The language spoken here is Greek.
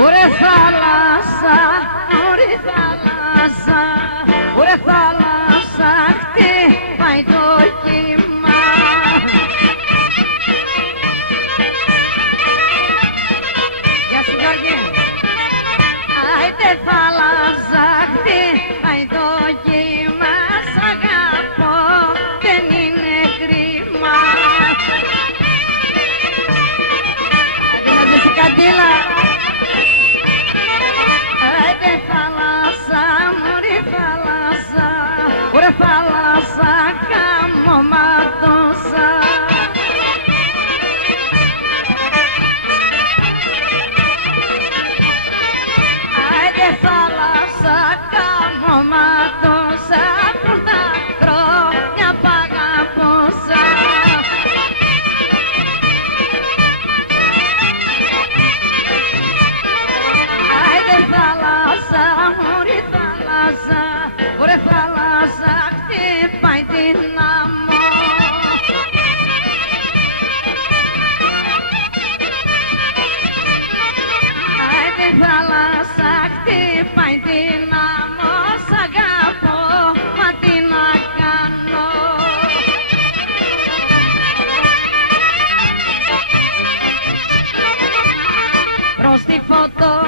Ωρε θάλασσα, ωρε θάλασσα, ωρε θάλασσα, χτυπάει το κύμα. Γεια σου Γιώργη. Άιτε θάλασσα, χτυπάει το κύμα, σ' αγαπώ, δεν είναι κρίμα. Αντίλα, καντήλα. Ωρε θάλασσα, καμωμάτωσα. Άιντε θάλασσα, καμωμάτωσα, που τα χρόνια π' αγαπώσα. Άιντε θάλασσα, ωρε θάλασσα, ωρε θάλασσα, χτυπάει την άμμο. Άιντε θάλασσα, χτυπάει την άμμο, σ' αγαπώ, μα τι να κάνω. Προς τη φωτό